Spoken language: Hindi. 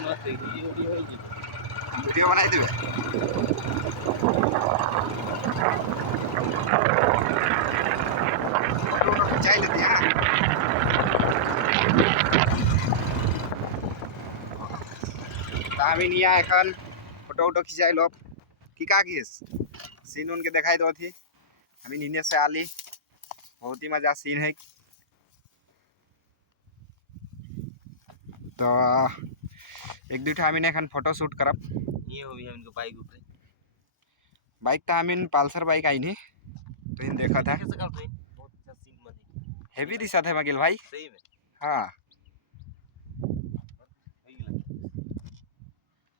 मस्त है ये वीडियो है जी वीडियो बनाई देबे फोटो खिंचाई लेती है तामी निया एखन फोटो खिंचाई लो की का किस सीन उनके दिखाई दो थी हम निने से आली बहुत ही मजा सीन है तो एक दुटा हम एखन फोटो शूट करब ये हो भी हम इनको बाइक ऊपर बाइक तो हम पल्सर बाइक आई नहीं तो इन देखा था बहुत अच्छा सीन बने हेवी दिशा थे मगिल भाई सही में हाँ